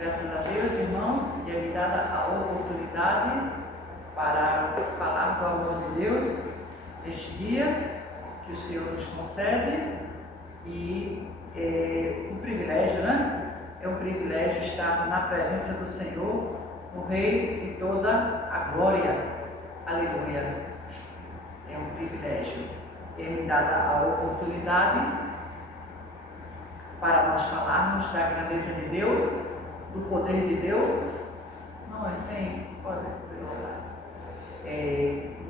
Graças a Deus, irmãos, e é me dada a oportunidade para falar do amor de Deus neste dia que o Senhor nos concede e é um privilégio, né? É um privilégio estar na presença do Senhor, o Rei de toda a glória. Aleluia! É um privilégio. É me dada a oportunidade para nós falarmos da grandeza de Deus, do poder de Deus, não é sem, se pode colocar,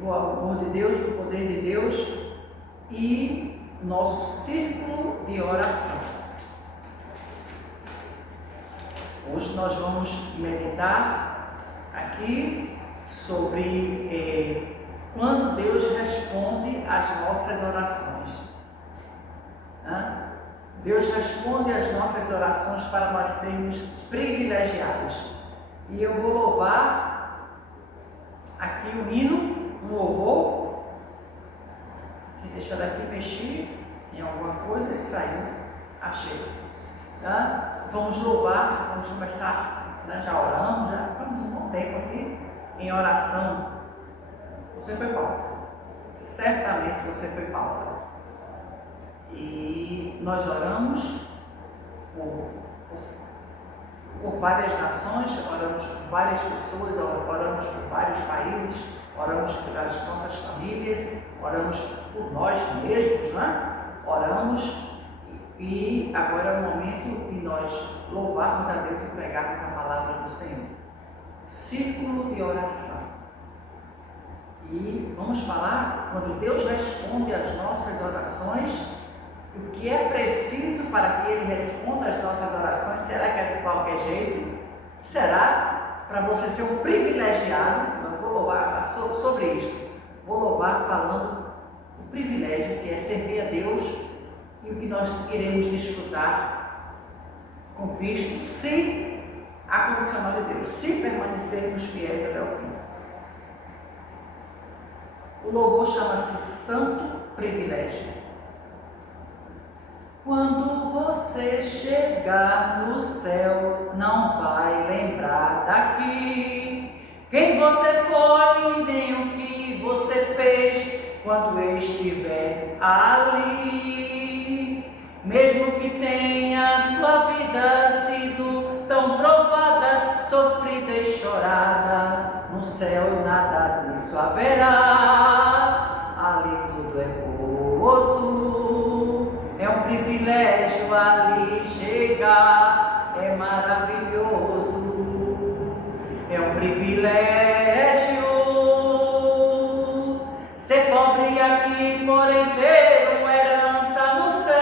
do amor de Deus, do poder de Deus e nosso círculo de oração. Hoje nós vamos meditar aqui sobre quando Deus responde às nossas orações. Né? Deus responde às nossas orações para nós sermos privilegiados. E eu vou louvar aqui o hino, um louvor. Deixa eu daqui mexer em alguma coisa e saiu. Achei. Tá? Vamos louvar, vamos começar, né? Já oramos, já ficamos um bom tempo aqui em oração. Você foi pauta. Certamente você foi pauta. E nós oramos por várias nações, oramos por várias pessoas, oramos por vários países, oramos pelas nossas famílias, oramos por nós mesmos, né? Oramos e agora é o momento de nós louvarmos a Deus e pregarmos a palavra do Senhor. Círculo de oração. E vamos falar quando Deus responde às nossas orações. O que é preciso para que Ele responda às nossas orações? Será que é de qualquer jeito? Será para você ser um privilegiado? Eu vou louvar sobre isto. Vou louvar falando do privilégio que é servir a Deus e o que nós iremos desfrutar com Cristo se a condicional de Deus, se permanecermos fiéis até o fim. O louvor chama-se Santo Privilégio. Quando você chegar no céu, não vai lembrar daqui quem você foi nem o que você fez quando estiver ali. Mesmo que tenha sua vida sido tão provada, sofrida e chorada, no céu nada disso haverá. Ali tudo é gozo. É um privilégio ali chegar, é maravilhoso, é um privilégio ser pobre aqui, porém ter uma herança no céu,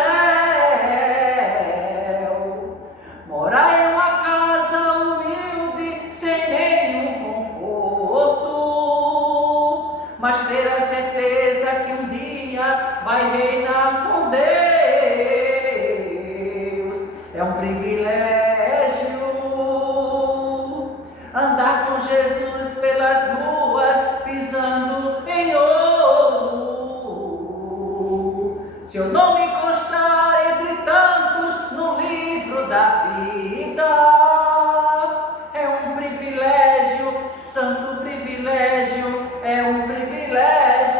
morar em uma casa humilde sem nenhum conforto, mas ter a certeza que um dia vai reinar com Deus. É um privilégio andar com Jesus pelas ruas, pisando em ouro. Seu nome constar entre tantos no livro da vida. É um privilégio, santo privilégio, é um privilégio.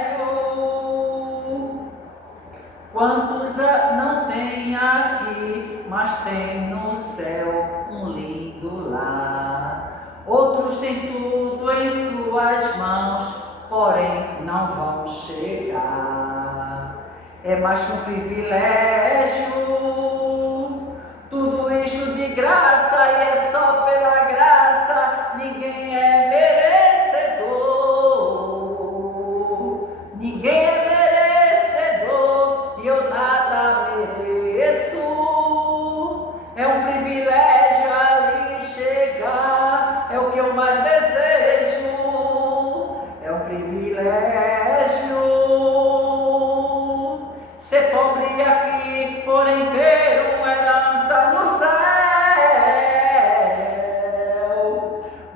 Quantos não tem aqui, mas tem no céu um lindo lar. Outros têm tudo em suas mãos, porém não vão chegar. É mais que um privilégio, tudo isso de graça e é só pela graça, ninguém é merecedor. Ninguém é merecedor e eu nada mereço. É um privilégio ali chegar, é o que eu mais desejo. É um privilégio ser pobre aqui, porém ter uma herança no céu.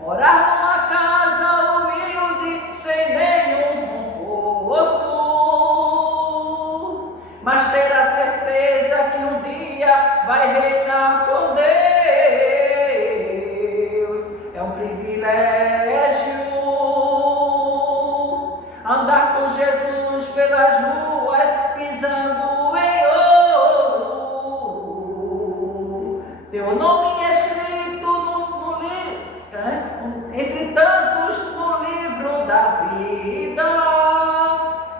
Morar numa casa humilde sem nenhum conforto, mas ter a certeza que um dia vai reinar com Deus. teu nome escrito no livro, entre tantos no livro da vida.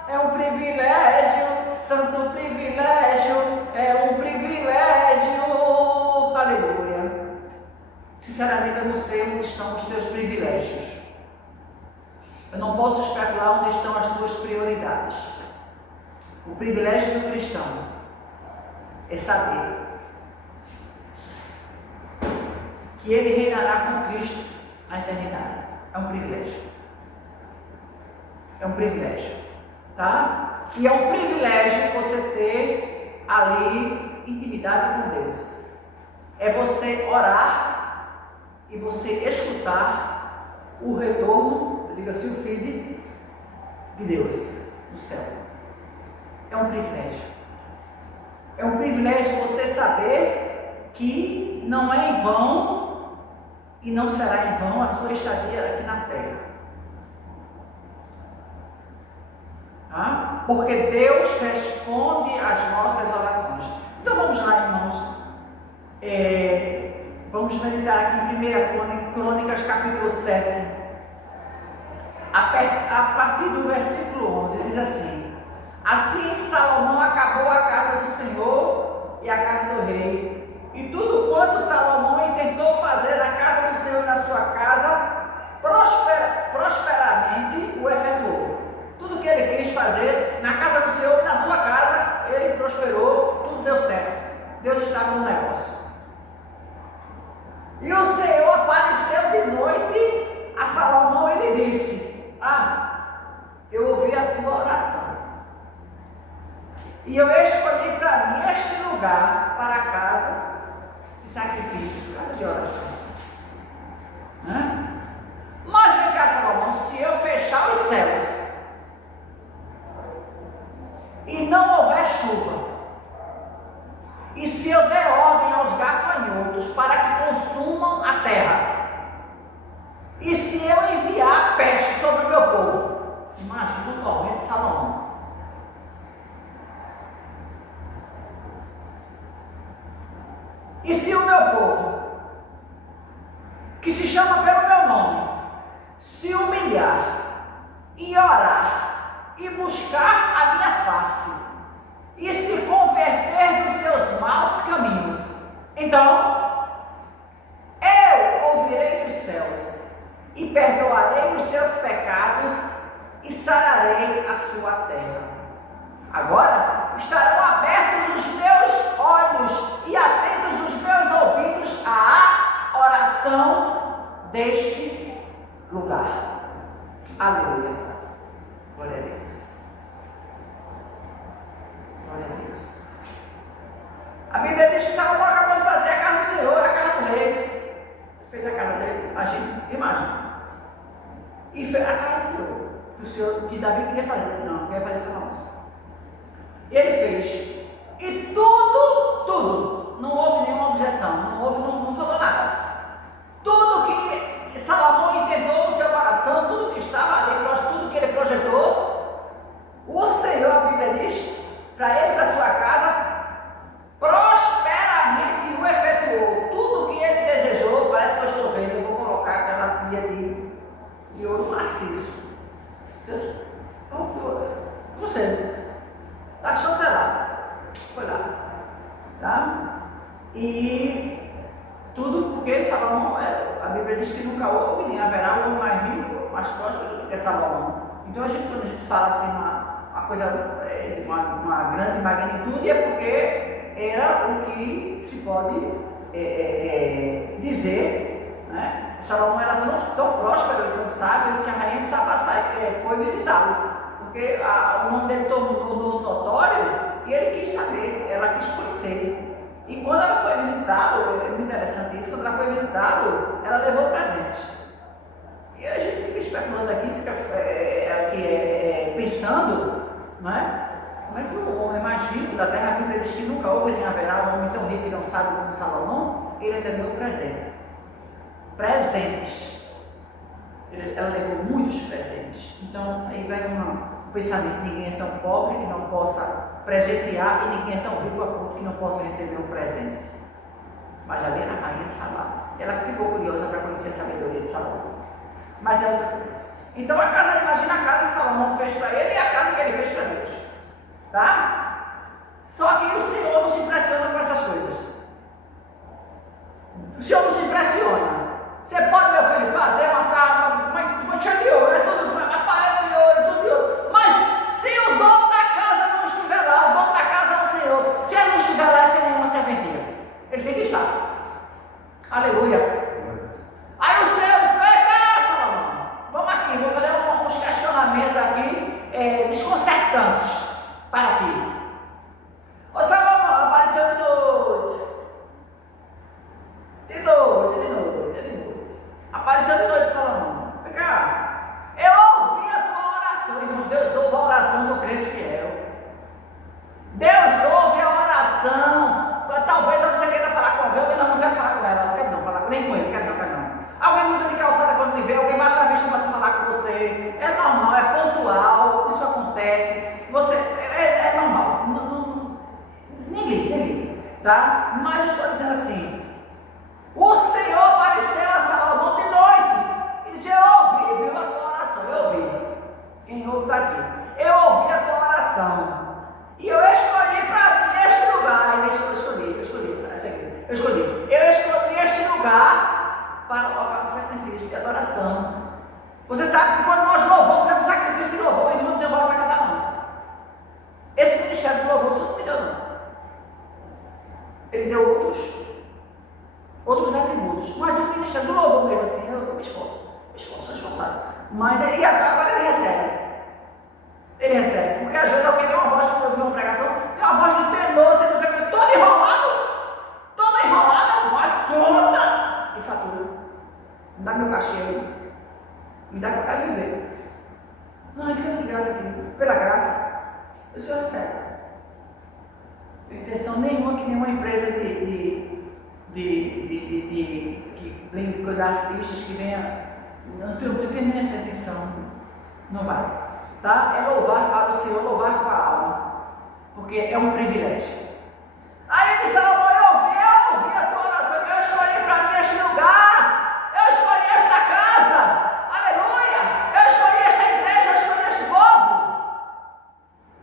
É um privilégio, santo privilégio, é um privilégio, aleluia. Sinceramente, eu não sei onde estão os teus privilégios. Eu não posso especular onde estão as tuas prioridades. O privilégio do cristão é saber que ele reinará com Cristo na eternidade. É um privilégio. É um privilégio, tá? E é um privilégio você ter ali intimidade com Deus. É você orar e você escutar o retorno, eu digo assim, o feed de Deus no céu. É um privilégio. É um privilégio você saber que não é em vão e não será em vão a sua estadia aqui na terra. Tá? Porque Deus responde às nossas orações. Então vamos lá, irmãos. Vamos meditar aqui em 1 Crônicas capítulo 7. A partir do versículo 11, diz assim: assim Salomão acabou a casa do Senhor e a casa do rei. E tudo quanto Salomão intentou fazer na casa do Senhor e na sua casa, prosperamente o efetuou. Tudo que ele quis fazer na casa do Senhor e na sua casa, ele prosperou, tudo deu certo. Deus estava no negócio. E o Senhor apareceu de noite a Salomão e lhe disse: eu ouvi a tua oração. E eu escolhi para mim este lugar para a casa de sacrifício, casa de oração. Mas vem cá, Salomão, se eu fechar os céus e não houver chuva, e se eu der ordem aos gafanhotos para que consumam a terra, e se eu enviar peste sobre o meu povo, imagina o tormento de Salomão. E se o meu povo, que se chama pelo meu nome, se humilhar e orar e buscar a minha face e se converter dos seus maus caminhos, então eu ouvirei dos céus e perdoarei os seus pecados e sararei a sua terra. Agora estarão abertos os meus olhos e atentos os meus ouvidos à oração deste lugar. Aleluia. Glória a Deus. Glória a Deus. A Bíblia diz que Salomão acabou de fazer a casa do Senhor, a casa do rei. Fez a casa dele, imagina. E fez a casa do Senhor, que Davi queria fazer. Não queria fazer Salomão. E ele fez. E tudo, não houve nenhuma objeção, não falou nada. Tudo que Salomão intentou no seu coração, tudo que estava ali, tudo que ele projetou, o Senhor, a Bíblia diz, para ele e para sua casa, prosperamente o efetuou. Tudo que ele desejou, parece que eu estou vendo, eu vou colocar aquela pia de ouro maciço. Deus, você está chancelado. Foi lá. Tá? E tudo porque Salomão, a Bíblia diz que nunca houve nem haverá um homem mais rico, mais próspero do que Salomão. Então quando a gente fala assim uma coisa de uma grande magnitude, é porque era o que se pode dizer, né? Salomão era tão próspero e tão sábio que a rainha de Sabá foi visitá-lo, porque o nome dele tornou-se notório e ele quis saber, ela quis conhecer. E quando ela foi visitá-lo, é muito interessante isso, quando ela foi visitá-lo, ela levou presentes. E a gente fica especulando aqui, pensando, não é? Como é que o homem mais rico da terra, a Bíblia diz que nunca houve nem haverá um homem tão rico e não sabe como Salomão, ele ainda deu presente. Presentes. Ela levou muitos presentes. Então, aí vai um pensamento: ninguém é tão pobre que não possa presentear, e ninguém é tão rico a ponto que não possa receber um presente. Mas ali era a rainha de Sabá. Ela ficou curiosa para conhecer a sabedoria de Salomão. Mas é outra coisa. Então imagina a casa que Salomão fez para ele e a casa que ele fez para Deus. Tá? Só que o Senhor não se impressiona com essas coisas. O Senhor não se impressiona. Você pode, meu filho, fazer uma casa, uma tia de ouro, tudo, aparelho de ouro, tudo de ouro. Mas se o dono da casa não estiver lá, o dono da casa é o Senhor. Se ele não estiver lá, é sem nenhuma serventia. Ele tem que estar. Aleluia. Aí o Senhor diz: vem cá, Salomão. Vamos aqui, vou fazer uns questionamentos aqui desconcertantes para ti. Ô Salomão, apareceu de noite. De noite. Apareceu de noite, Salomão. Vem cá. Eu ouvi a tua oração, irmão. Deus ouve a oração do crente fiel. Deus ouve a oração. Talvez você queira falar com alguém, eu não quero falar com ela, não quero não falar nem com ele, quero não. Alguém muda de calçada quando me vê, alguém baixa a vista para não falar com você. É normal, é pontual, isso acontece. Você, é normal. Nem liga, tá? Mas eu estou dizendo assim: o Senhor apareceu a Salomão de noite. Ele disse: eu ouvi, viu a tua oração, eu ouvi. Quem ouve está aqui. Eu ouvi a tua oração. E eu escolhi para mim este lugar. Eu escolhi este lugar para colocar um sacrifício de adoração. Você sabe que quando nós louvamos é um sacrifício de louvor, e não tem voz para cantar não. Esse ministério de louvor o Senhor não me deu não. Ele deu outros atributos. Mas o ministério do louvor mesmo assim, eu me sou esforçado. Mas e agora ele recebe. Ele recebe, porque às vezes alguém tem uma voz, quando eu vi uma pregação, tem uma voz de tenor, tem não sei o que, toda enrolada, vai, conta e fatura. Me dá meu cachê aí, me dá que eu quero viver. Não, eu quero de graça aqui, pela graça, o Senhor recebe. Não tem intenção nenhuma que nenhuma empresa que vem coisas artistas que venha, não tem nem essa intenção, não vai. Tá? É louvar para o Senhor, louvar com a alma, porque é um privilégio. Aí ele disse: Salomão, eu ouvi a tua oração, eu escolhi para mim este lugar, eu escolhi esta casa, aleluia, eu escolhi esta igreja, eu escolhi este povo.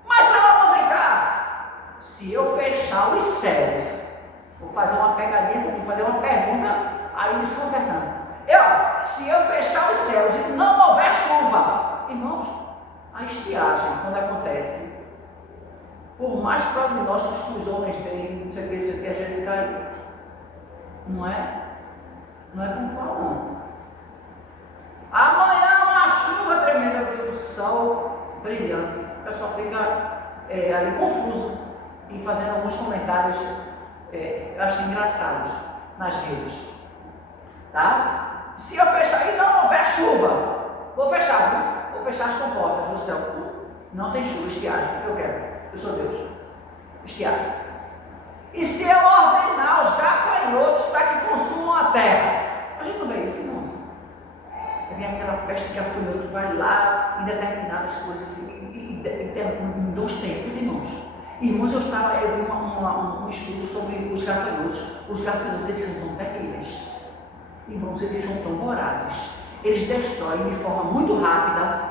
Mas Salomão, vem cá, se eu fechar os céus, vou fazer uma pegadinha, vou fazer uma pergunta, aí desconcertando. Se eu fechar os céus e não houver chuva, irmãos, a estiagem, quando acontece, por mais prognósticos que os homens têm, não sei o que, às vezes cai, não é pontual não. Amanhã uma chuva tremenda, o sol brilhante, o pessoal fica ali confuso e fazendo alguns comentários, acho engraçados, nas redes, tá? Se eu fechar e não houver chuva, vou fechar, viu? Vou fechar as comportas do céu. Não tem chuva, estiagem, o que eu quero? Eu sou Deus. Estiagem. E se eu ordenar os gafanhotos para que consumam a terra? A gente não vê isso, não. Vem aquela peste de gafanhoto que vai lá em determinadas coisas, em dois tempos, irmãos. Irmãos, eu vi um estudo sobre os gafanhotos. Os gafanhotos, eles são tão terríveis. Irmãos, eles são tão vorazes. Eles destroem de forma muito rápida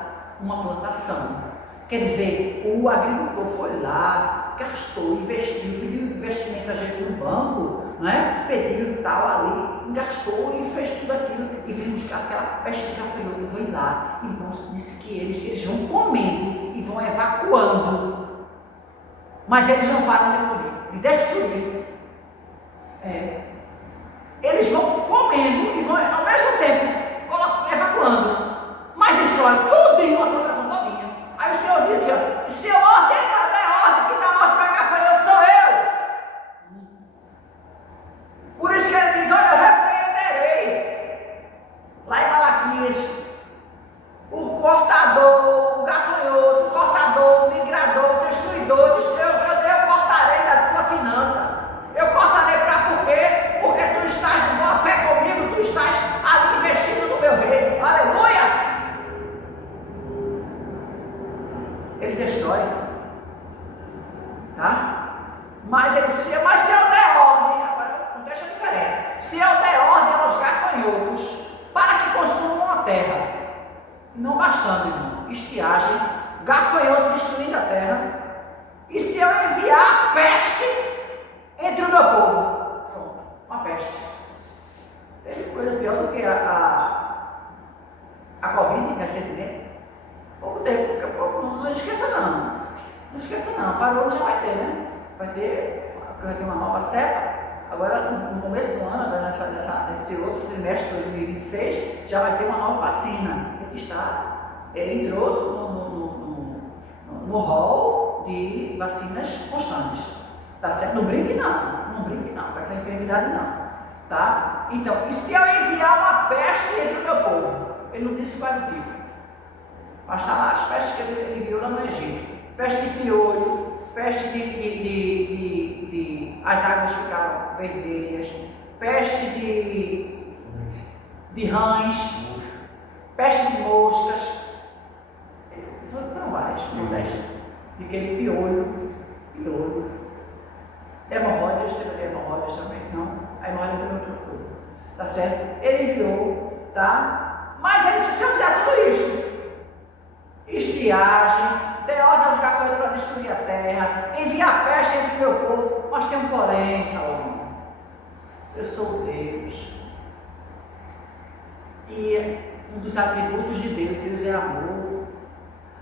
uma plantação. Quer dizer, o agricultor foi lá, gastou, investiu, pediu investimento às vezes no banco, né? Pediu tal ali, gastou e fez tudo aquilo. E vimos que aquela peste de gafanhoto vem lá. Irmãos, disse que eles vão comendo e vão evacuando. Mas eles não param de comer, de destruir. Eles vão comendo e vão ao mesmo tempo evacuando, mas destrói tudo em uma plantação todinha. Aí o Senhor diz: se eu ordenar der ordem, quem dá ordem para gafanhoto sou eu. Por isso que ele diz: olha, eu repreenderei. Lá em Malaquias, o cortador, o gafanhoto, o cortador, o migrador, o destruidor, eu cortarei da tua finança. Eu cortarei por quê? Porque tu estás de boa fé comigo, tu estás ali investindo no meu reino. Aleluia! Ele destrói. bastando, irmão. Estiagem, gafanhoto destruindo a terra. E se eu enviar peste entre o meu povo? Pronto, uma peste. Teve coisa pior do que a Covid recentemente. Pouco tempo, porque não esqueça não. Não esqueça não, parou, já vai ter, né? Vai ter uma nova cepa. Agora, no começo do ano, agora nesse outro trimestre de 2026, já vai ter uma nova vacina. Ele entrou no hall de vacinas constantes. Tá certo? Não brinque não com essa enfermidade não. Tá? Então, e se eu enviar uma peste entre o meu povo? Ele não disse qual é o tipo. Mas está lá as pestes que ele enviou lá no Egito. Peste de piolho, peste as águas ficaram vermelhas, peste de rãs, peste de moscas. Foram várias, de aquele piolho. Hemorroidas também, não. A hemorroida foi outra coisa. Tá certo? Ele enviou, tá? Mas ele, se eu fizer tudo isso, estiagem, dê ordem aos gafanhotos para destruir a terra, enviar peste entre o meu povo, mas tem um porém, Salomão. Eu sou Deus. E um dos atributos de Deus é amor.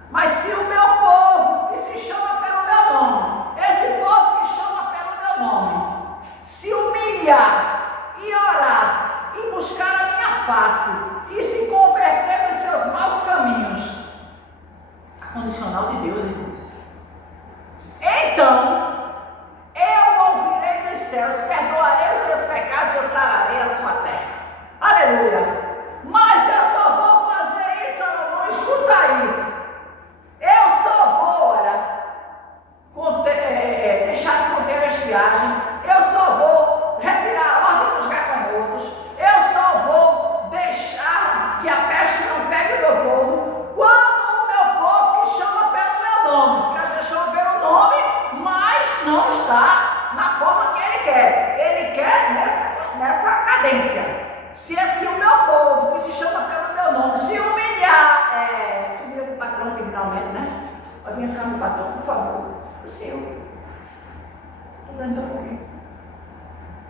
Mas se o meu povo, que se chama pelo meu nome, esse povo que chama pelo meu nome, se humilhar e orar e buscar a minha face e se converter nos seus maus caminhos, a condicional de Deus, irmãos, então eu ouvirei dos céus, perdoarei os seus pecados e eu sararei a sua terra. Aleluia! Mas eu só vou fazer isso, Salomão, escuta aí. Eu só vou, deixar de conter a estiagem. Eu só vou retirar a ordem dos gafanhotos. Eu só vou deixar que a peste não pegue o meu povo quando o meu povo que chama pelo meu nome, porque às vezes chama pelo nome, mas não está na forma que ele quer. Ele quer nessa cadência. Se o meu povo que se chama pelo meu nome se humilhar, se humilha com o patrão finalmente, né? Vai vir cá no patrão, por favor. O senhor, estou ganhando um pouquinho.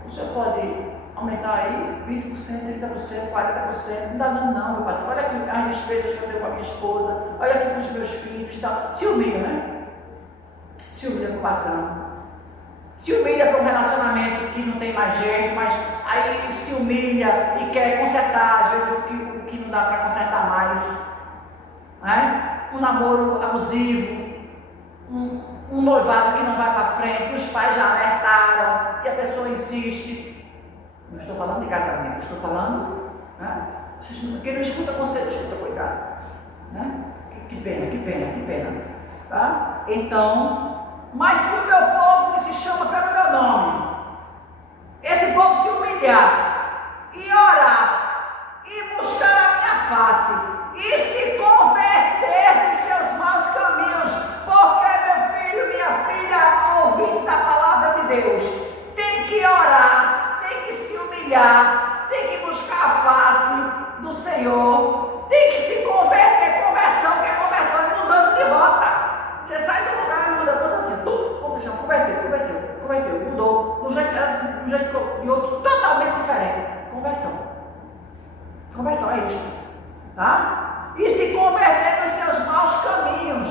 O senhor pode aumentar aí 20%, 30%, 40%, não dá dando não, meu patrão. Olha aqui as despesas que eu tenho com a minha esposa, olha aqui com os meus filhos e tal. Se humilha, né? Se humilha com o patrão. Se humilha para um relacionamento que não tem mais jeito, mas aí se humilha e quer consertar, às vezes o que não dá para consertar mais, né? Um namoro abusivo, um noivado que não vai para frente, os pais já alertaram e a pessoa insiste. Não estou falando de casamento, estou falando, né? Quem não escuta conselho, escuta cuidado, né? Que pena, tá? Então, mas se o meu povo que se chama pelo meu nome, esse povo se humilhar e orar e buscar a minha face e se converter dos seus maus caminhos, porque meu filho, minha filha, ouvinte da palavra de Deus, tem que orar, tem que se humilhar, tem que buscar a face do Senhor, tem que se converter. Conversão, que é conversão é mudança de rota. Você sai do lugar e muda tudo assim, confissão, converteu, mudou, de um jeito ficou de outro totalmente diferente. Conversão é isto, tá? E se converter nos seus maus caminhos.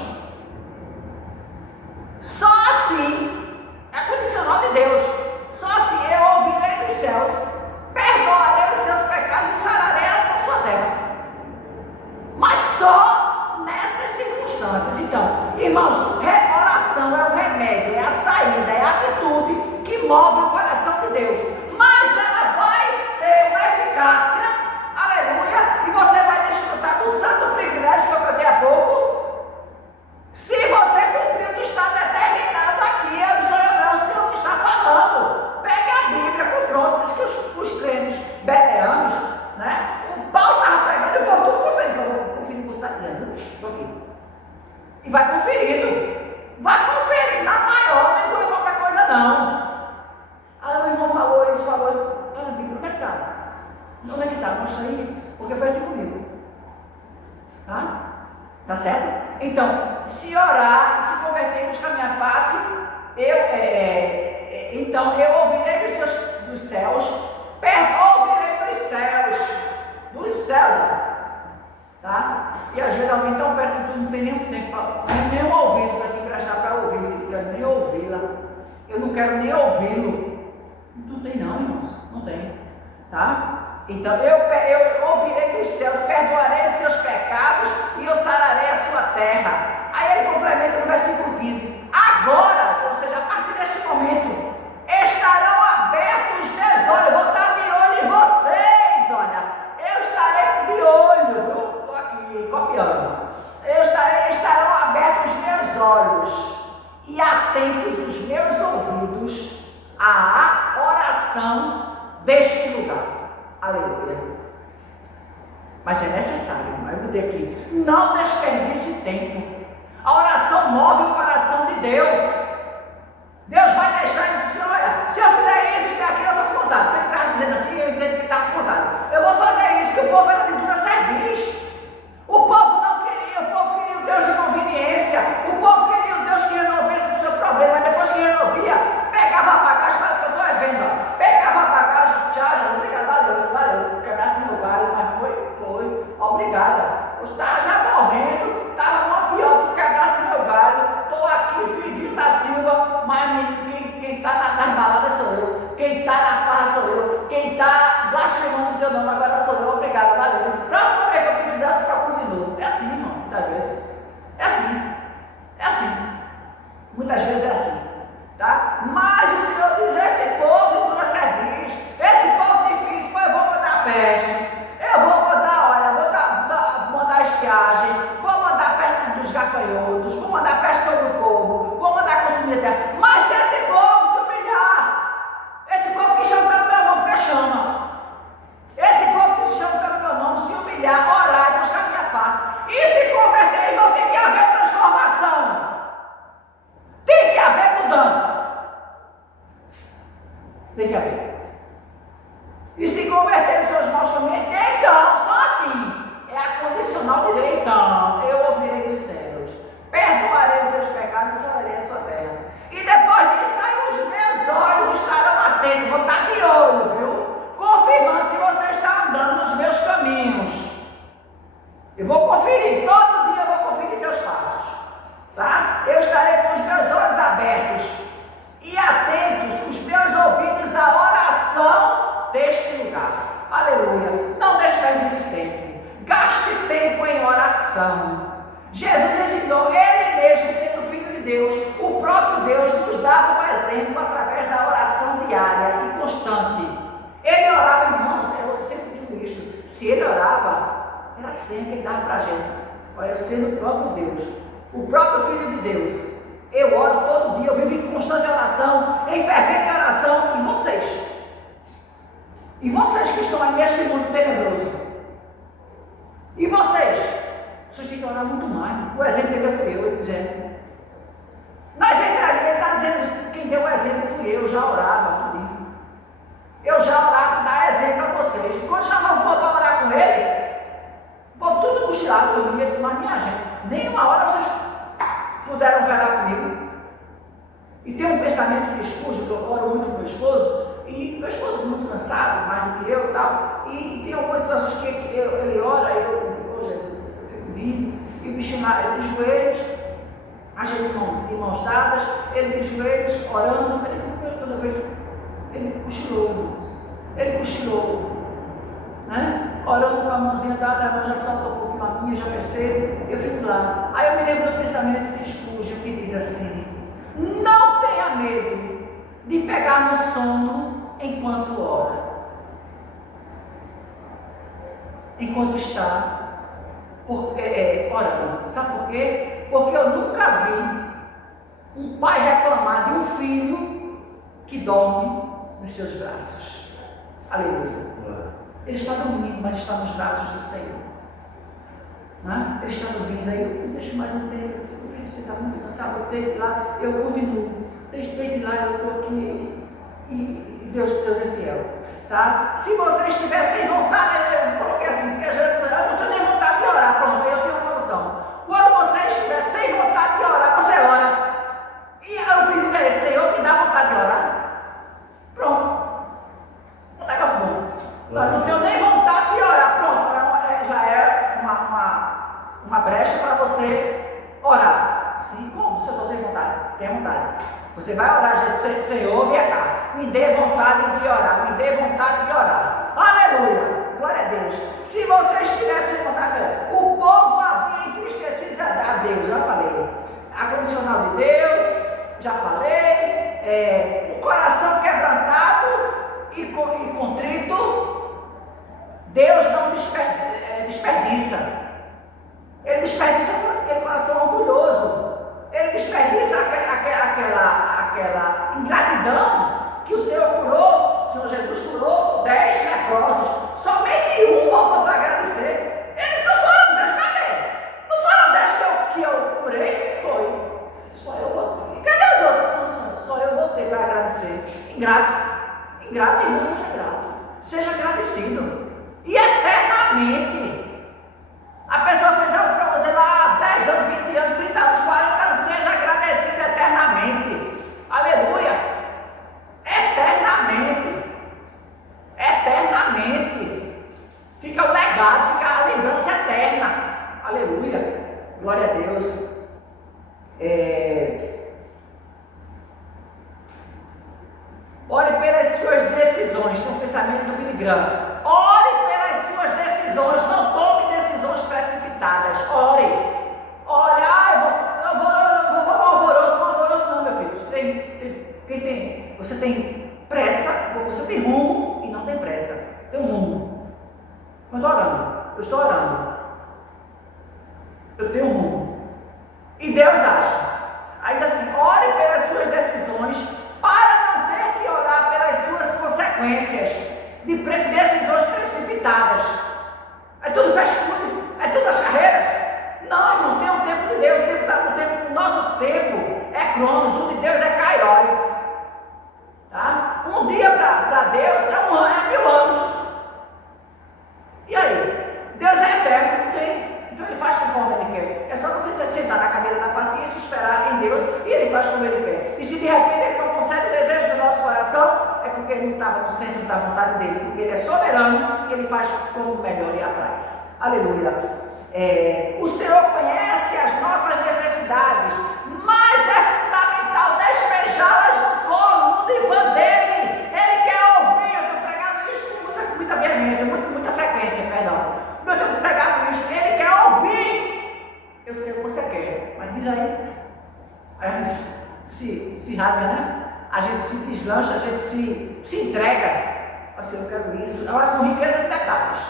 Só assim, é condicional de Deus. Só assim eu ouvirei dos céus, perdoarei os seus pecados e sararei a sua terra. Mas só nessas circunstâncias. Então, irmãos, oração é o remédio, é a saída, é a atitude que move o coração de Deus. Mas ela vai ter uma eficácia, aleluia, e você vai desfrutar do santo privilégio que eu contei há pouco, se você cumprir o que está determinado aqui. Eu não, o Senhor que está falando. Pegue a Bíblia, confronte, diz que os crentes bereanos, né? O Paulo estava pregando e o povo tudo conferindo o que você está dizendo. E vai conferindo. Vai conferir na maior, não inclui qualquer coisa não. Aí o irmão falou isso, olha a Bíblia, onde é que está? Onde é que está? Mostra aí, porque foi assim comigo. Tá? certo? Então, se orar, se converter e buscar minha face, então eu ouvirei dos céus, ouvirei dos céus, tá? E às vezes alguém tão perto que tu não tem nenhum tempo, nenhum ouvido para te emprestar para ouvir, eu quero nem ouvi-la, eu não quero nem ouvi-lo. Não tem não, irmãos, não tem, tá? Então eu ouvirei dos céus, perdoarei os seus pecados e eu sararei a sua terra. Aí ele complementa no versículo 15: agora, ou seja, a partir deste momento, estarão abertos os meus olhos, eu vou estar de olho em vocês, olha, eu estarei de olho, viu? Estou aqui copiando. Estarão abertos os meus olhos e atentos os meus ouvidos à oração deste lugar. Aleluia. Mas é necessário, eu vou ter aqui, não desperdice tempo. A oração move o coração de Deus. Deus vai deixar ele dizer: olha, se eu fizer isso e aquilo, eu estou com vontade. Ele está dizendo assim, eu entendo que ele está com vontade. Eu vou fazer isso, porque o povo era de dura serviço. O povo não queria, o povo queria o Deus de conveniência. O povo queria o Deus que resolvesse o seu problema. Mas depois que resolvia, pegava a bagagem, parece que eu estou vendo, ó. Pegava a bagagem, tchau, obrigado, valeu, quebrasse meu galho, mas foi, obrigada. Eu estava já morrendo, estava mal pior que quebrasse meu galho. Estou aqui, Vivi da Silva, mas quem está nas baladas sou eu, quem está na farra sou eu, quem está blasfemando o teu nome agora sou eu, obrigado, valeu. Próxima vez que eu precisar, eu te procuro de novo. É assim, irmão, muitas vezes. É assim. Muitas vezes é assim, tá? Mas o Senhor diz: esse povo dura serviço, esse povo difícil, pô, eu vou mandar peste, eu vou mandar, olha, mandar estiagem, vou mandar a peste dos gafanhotos, vou mandar peste sobre o povo, vou mandar consumir a terra. Mas se esse povo se humilhar, esse povo que chama pelo meu nome, porque chama, esse povo que chama pelo meu nome, se humilhar, orar e buscar minha face e se converter, irmão, tem que haver transformação, tem que haver mudança, tem que haver. E se converter nos seus maus caminhos, então, só assim, é a condicional de Deus. Então, eu ouvirei dos céus, perdoarei os seus pecados e sararei a sua terra. E depois disso, aí os meus olhos estarão atentos, vou estar de olho, viu? Confirmando se você está andando nos meus caminhos. Eu vou conferir, todo dia eu vou conferir seus passos, tá? Eu estarei com os meus olhos abertos e atentos os meus ouvidos à oração deste lugar. Aleluia. Não desperdice tempo, gaste tempo em oração. Jesus ensinou, ele mesmo sendo filho de Deus, o próprio Deus nos dava um exemplo através da oração diária e constante. Ele orava, irmãos, eu sempre digo isto, se ele orava, era assim que ele dava para a gente. Olha, eu sendo o próprio Deus, o próprio Filho de Deus, eu oro todo dia, eu vivo em constante oração, em fervente oração. E vocês que estão aí neste mundo tenebroso, e vocês têm que orar muito mais. O exemplo que deu fui eu, ele dizendo. Nas entrelinhas ele está dizendo isso, quem deu o exemplo fui eu já orava, tudinho. Eu já orava, dar exemplo a vocês. E quando chamava o povo para orar com ele, o povo tudo cochilado, dormia, ele disse: mas minha gente, nenhuma hora vocês puderam velar comigo. E tem um pensamento de esposo, que eu oro muito com meu esposo, e meu esposo é muito cansado, mais do que eu e tal, e tem algumas situações que ele ora, eu digo: oh Jesus, eu fico rindo, e o bicho de joelhos, a gente de mãos dadas, ele de joelhos, orando, quando eu vejo, ele cochilou, irmãos, ele cochilou, né? Orando com a mãozinha dada, a mão já solta um pouquinho a minha, já percebo, eu fico lá. Aí eu me lembro do pensamento de Spurgeon, que diz assim: não tenha medo de pegar no sono enquanto ora, enquanto está orando. Sabe por quê? Porque eu nunca vi um pai reclamar de um filho que dorme nos seus braços. Aleluia. Ele está dormindo, mas está nos braços do Senhor. Né? Ele está dormindo, aí eu deixo mais um tempo. O filho, você está muito cansado, eu deito lá, eu continuo. Deite lá, eu estou aqui e Deus é fiel. Tá? Se você estiver sem vontade, eu coloquei assim, porque eu não tenho nem vontade de orar, pronto, eu tenho uma solução. Quando Não tenho nem vontade de orar. Pronto, já é uma brecha para você orar. Sim, como? Se eu estou sem vontade? Tem vontade. Você vai orar, Jesus, Senhor, vem cá. Me dê vontade de orar. Me dê vontade de orar. Aleluia. Glória a Deus. Se você estivesse sem vontade, o povo havia entristecido a Deus. Já falei. A condicional de Deus. Já falei. O coração quebrantado e contrito. Deus não desperdiça. Ele desperdiça aquele coração orgulhoso. Ele desperdiça aquela ingratidão que o Senhor curou. O Senhor Jesus curou 10 leprosos. Somente um voltou para agradecer. Eles não foram 10, cadê? Não foram 10 que eu curei? Foi. Só eu voltei. Cadê os outros? Não, só eu voltei para agradecer. Ingrato, irmão, seja grato. Seja agradecido. E eternamente. A pessoa fez algo para você lá 10 anos, 20 anos, 30 anos, 40 anos, seja agradecido eternamente. Aleluia. Eternamente. Eternamente. Fica o legado, fica a lembrança eterna. Aleluia. Glória a Deus. Ore pelas suas decisões. Tem um pensamento do Billy Graham. Ore pelas suas decisões. Não tome decisões precipitadas. Ore. Eu vou no alvoroço. Não alvoroço não, meu filho. Você tem pressa, você tem rumo e não tem pressa. Tem um rumo. Eu estou orando. Eu tenho um rumo. E Deus age. Aí diz assim, ore pelas suas decisões para não ter que orar pelas suas consequências de decisões precipitadas. É tudo fast food? É tudo as carreiras? Não, irmão, tem um tempo de Deus. O nosso tempo é Cronos, o de Deus é Kairos. Tá? Um dia para Deus é 1000 anos. E aí? Deus é eterno, não tem. Então ele faz conforme ele quer. É só você sentar na cadeira da paciência e esperar em Deus e ele faz como ele quer. E se de repente ele não concede o desejo do nosso coração, é porque ele não estava no centro da vontade dele. Porque ele é soberano, ele faz como melhor lhe apraz. Aleluia. O Senhor conhece as nossas necessidades, mas é fundamental despejá-las no colo, no divã dele. Ele quer ouvir. Eu tenho pregado isso com muita veemência, muita frequência, perdão. Eu tenho pregado isso. Ele quer ouvir. Eu sei o que você quer, mas diz aí. Aí a gente se rasga, né? A gente se deslancha, a gente se entrega. Assim, eu quero isso. Agora com riqueza de detalhes.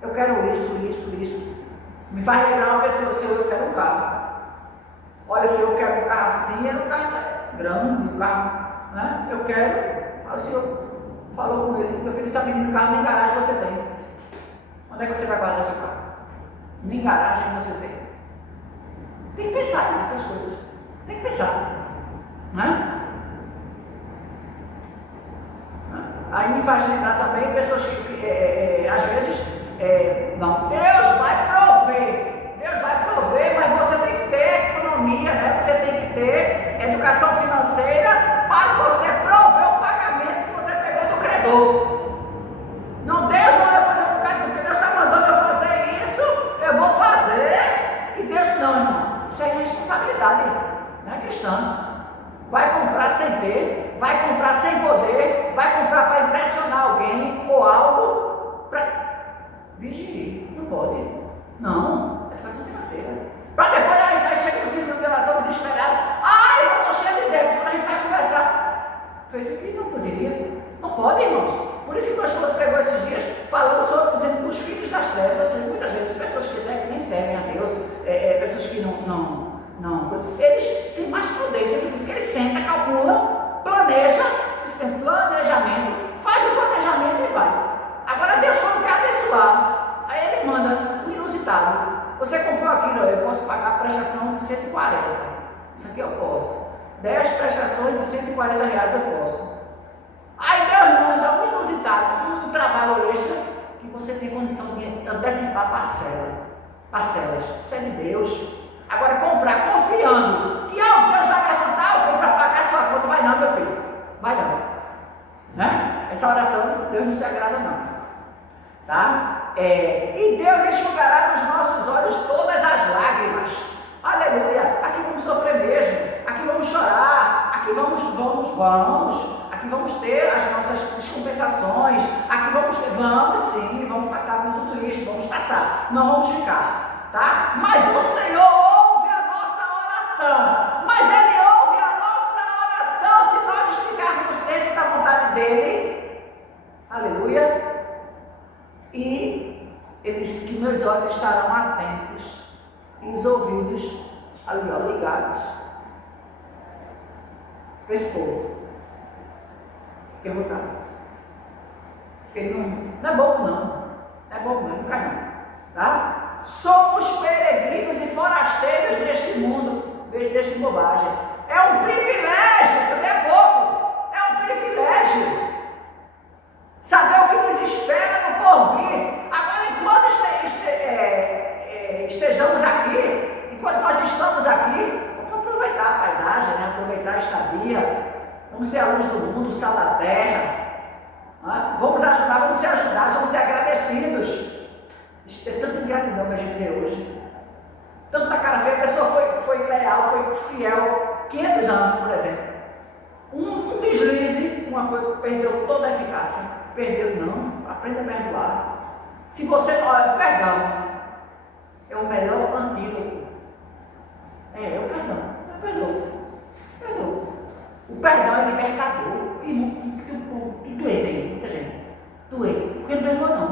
Eu quero isso. Me faz lembrar uma pessoa, Senhor, eu quero um carro. Olha, Senhor, eu quero um carro assim, era um carro grande, um carro, né? Eu quero. Aí o Senhor falou com ele, disse, meu filho está pedindo carro, nem garagem você tem. Onde é que você vai guardar seu carro? Nem garagem você tem. Tem que pensar nessas coisas. Tem que pensar. Né? Aí me faz lembrar também pessoas que às vezes, não, Deus vai prover, mas você tem que ter economia, né? Você tem que ter educação financeira para você prover o pagamento que você pegou do credor. Não, Deus não vai fazer um bocado, porque Deus está mandando eu fazer isso, eu vou fazer, e Deus não, irmão. Isso é responsabilidade, não é cristã. Vai comprar sem ter, vai comprar sem poder, vai comprar para impressionar alguém ou algo para vigiar. Não pode. Não, educação financeira. Para depois aí chega o ciclo de oração desesperado. Ai, eu estou cheio de Deus. Quando a gente vai conversar, fez o que não poderia. Não pode, irmãos. Por isso que o pastor pregou esses dias falando sobre, dizendo, os filhos das trevas. Ou seja, muitas vezes pessoas que nem servem a Deus, pessoas que não, eles têm mais prudência, porque eles sentem, calculam, planejam, eles têm planejamento, faz o planejamento e vai. Agora Deus, quando quer abençoar, aí ele manda um inusitado. Você comprou aquilo, eu posso pagar a prestação de 140. Isso aqui eu posso. 10 prestações de 140 reais eu posso. Aí Deus manda um inusitado, um trabalho extra, que você tem condição de antecipar parcelas. Isso é de Deus. Agora comprar confiando que Deus vai levantar alguém para pagar a sua conta, vai não, meu filho. Vai não. Né? Essa oração, Deus não se agrada não. tá? E Deus enxugará nos nossos olhos todas as lágrimas. Aleluia! Aqui vamos sofrer mesmo, aqui vamos chorar, aqui aqui vamos ter as nossas descompensações, aqui vamos sim, vamos passar por tudo isso, vamos passar, não vamos ficar, tá? Mas o Senhor ouve a nossa oração, mas Ele ouve a nossa oração se nós estivermos no centro da vontade dEle, aleluia, e Ele disse que meus olhos estarão atentos e os ouvidos ali, ó, ligados para esse povo. Eu vou estar. Ele não é bobo não. É bobo não cai não. Tá? Somos peregrinos e forasteiros neste mundo, deste bobagem. É um privilégio, também é pouco. É um privilégio. Saber o que nos espera no porvir. Agora, enquanto estejamos aqui, enquanto nós estamos aqui, vamos aproveitar a paisagem, né? Aproveitar a estadia. Vamos ser a luz do mundo, o sal da terra. Vamos ajudar, vamos ser ajudados, vamos ser agradecidos. É tanta ingratidão que a gente vê hoje. Tanta cara feia, a pessoa foi leal, foi fiel 500 anos, por exemplo. Um deslize, uma coisa, perdeu toda a eficácia. Perdeu, não, aprenda a perdoar. Se você não olha, o perdão é o melhor antídoto. O perdão, perdoa. O perdão é libertador. E doente aí, muita gente. Doente, porque não perdoa não.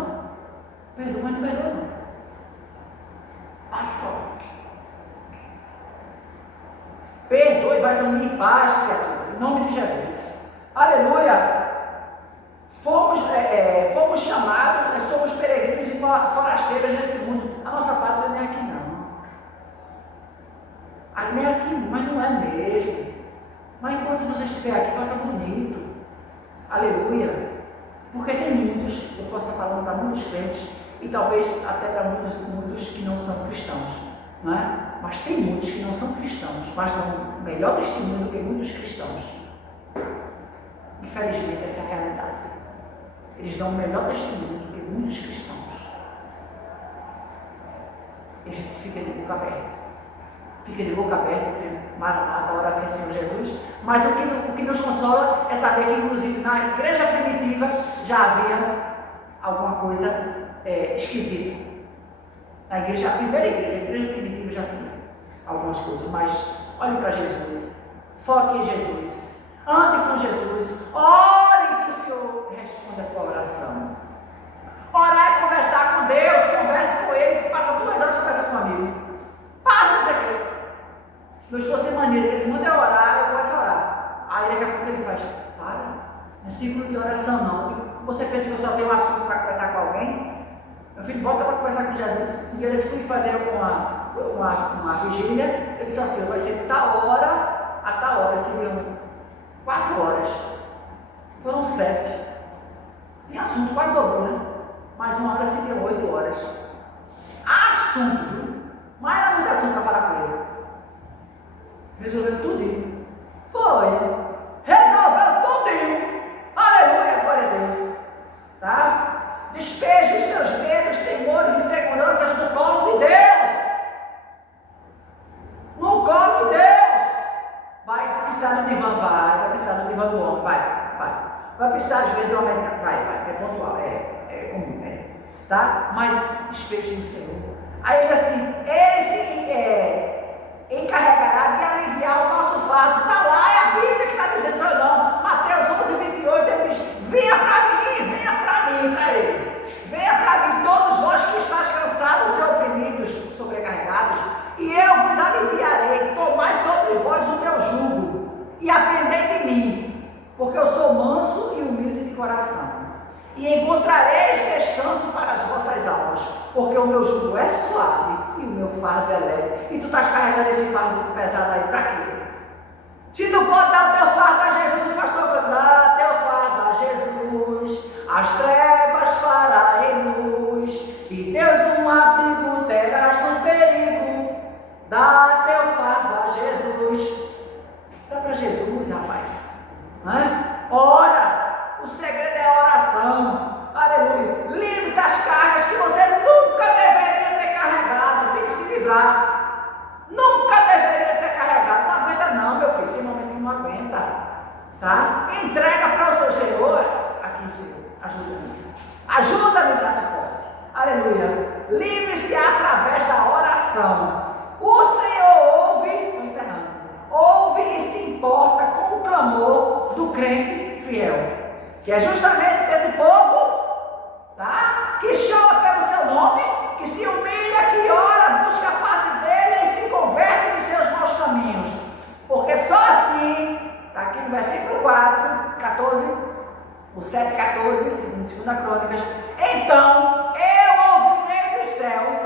Perdoa, mas não perdoa não. Passa. Perdoa e vai dormir em paz, criatura. Em nome de Jesus. Aleluia. Fomos chamados, nós somos peregrinos e forasteiros nesse mundo. A nossa pátria não é aqui não. Nem aqui, mas não é mesmo. Mas enquanto você estiver aqui, faça bonito. Aleluia. Porque tem muitos, eu posso estar falando para muitos crentes, e talvez até para muitos que não são cristãos, não é? Mas tem muitos que não são cristãos, mas dão melhor testemunho do que muitos cristãos. Infelizmente, essa é a realidade. Eles dão o melhor testemunho do que muitos cristãos. E a gente fica de boca aberta. Fica de boca aberta, dizendo, Maranata, a hora vem, Senhor Jesus. Mas o que nos consola é saber que, inclusive, na igreja primitiva já havia alguma coisa esquisita. A primeira igreja, a igreja primitiva já tinha algumas coisas, mas olhe para Jesus, foque em Jesus, ande com Jesus, ore que o Senhor responda a tua oração. Orar é conversar com Deus, converse com Ele, passa 2 horas conversando com um amigo. Passa isso aqui. Eu estou sem maneira, ele manda eu orar, eu começo a orar. Aí daqui a pouco ele faz, para, não é ciclo de oração não. Você pensa que eu só tenho um assunto para conversar com alguém? Meu filho, bota para conversar com Jesus. Um dia eles fui fazer uma vigília, eu disse assim, vai ser tal hora a tal hora, seriam 4 horas. Foram 7. Tinha assunto, quase dobrou, né? Mais 1 hora seriam 8 horas. Assunto, viu? Mas era muito assunto para falar com ele. Resolveu tudinho. Foi. Resolveu tudinho. Aleluia, glória a Deus. Tá? Despeje os seus medos, temores e inseguranças no colo de Deus. No colo de Deus. Vai precisar no divã, vai precisar no divã do homem, vai precisar às vezes do homem, vai, é pontual, é comum, tá? Mas despeje no Senhor. Aí ele assim, esse encarregará de aliviar o nosso fardo. Está lá, é a Bíblia que está dizendo, senhor não. Mateus 11:28, ele diz, venha para ele. Venha para mim, todos vós que estáis cansados e oprimidos, sobrecarregados, e eu vos aliviarei. Tomai sobre vós o meu jugo e aprendei de mim, porque eu sou manso e humilde de coração. E encontrareis descanso para as vossas almas, porque o meu jugo é suave e o meu fardo é leve. E tu estás carregando esse fardo pesado aí para quê? Se tu pode dar o teu fardo a Jesus, pastor, dá teu fardo a Jesus, as trevas fará em luz, e Deus um abrigo terás no perigo. Dá teu fardo a Jesus. Dá para Jesus, rapaz. Ora, o segredo é a oração. Aleluia. Livre das Ajuda-me. Ajuda-me, braço forte. Aleluia. Livre-se através da oração. O Senhor ouve, estou encerrando, ouve e se importa com o clamor do crente fiel, que é justamente desse povo, tá? Que chama pelo seu nome, que se humilha, que ora, busca a face dele e se converte nos seus maus caminhos. Porque só assim, está aqui no versículo 14, o 7,14, segundo Crônicas, então eu ouvirei dos céus,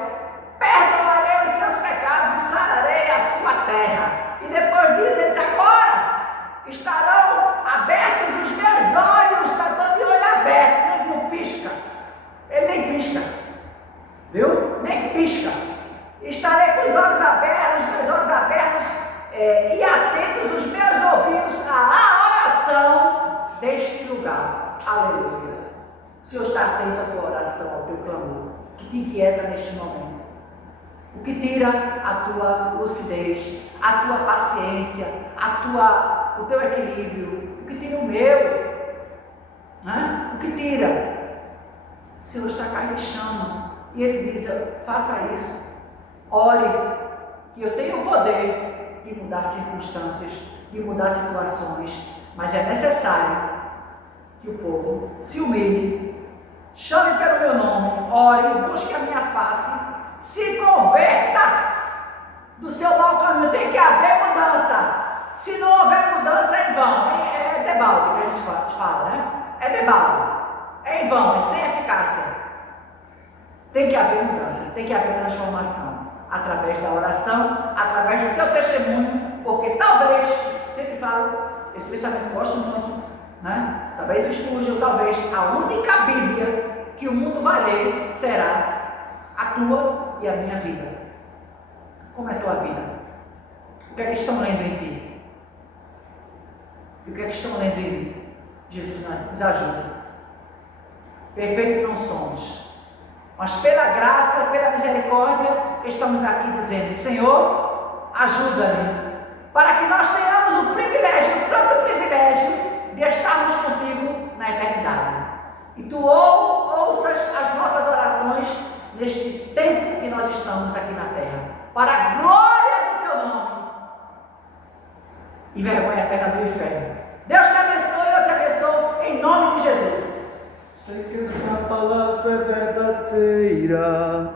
perdoarei os seus pecados e sararei a sua terra. E depois disso ele diz, agora estarão abertos os meus olhos, está todo de olho aberto, ele não pisca, ele nem pisca, viu? Nem pisca. Estarei com os olhos abertos, meus olhos abertos e atentos os meus ouvidos à oração deste lugar. Aleluia. O Senhor está atento à tua oração, ao teu clamor, que te inquieta neste momento. O que tira a tua lucidez, a tua paciência, o teu equilíbrio, o que tira o meu, né? O que tira? O Senhor está cá e chama, e Ele diz, faça isso, ore, que eu tenho o poder de mudar circunstâncias, de mudar situações, mas é necessário que o povo se humilhe, chame pelo meu nome, ore, busque a minha face, se converta do seu mau caminho. Tem que haver mudança. Se não houver mudança, é em vão. É debalde que a gente fala, né? É debalde. É em vão, é sem eficácia. Tem que haver mudança, tem que haver transformação. Através da oração, através do teu testemunho, porque talvez, sempre falo, esse pensamento eu gosto muito, né? Talvez do Spurgeon, talvez a única Bíblia que o mundo vai ler será a tua e a minha vida. Como é a tua vida? O que é que estão lendo em ti? E o que é que estão lendo em mim? Jesus nos ajuda. Perfeito não somos, mas pela graça, pela misericórdia, estamos aqui dizendo, Senhor, ajuda-me, para que nós tenhamos o privilégio, o santo privilégio, de estarmos contigo na eternidade. E tu ouças as nossas orações neste tempo que nós estamos aqui na terra, para a glória do teu nome e vergonha eterna do inferno. Deus te abençoe, eu te abençoo, em nome de Jesus. Sei que esta palavra é verdadeira.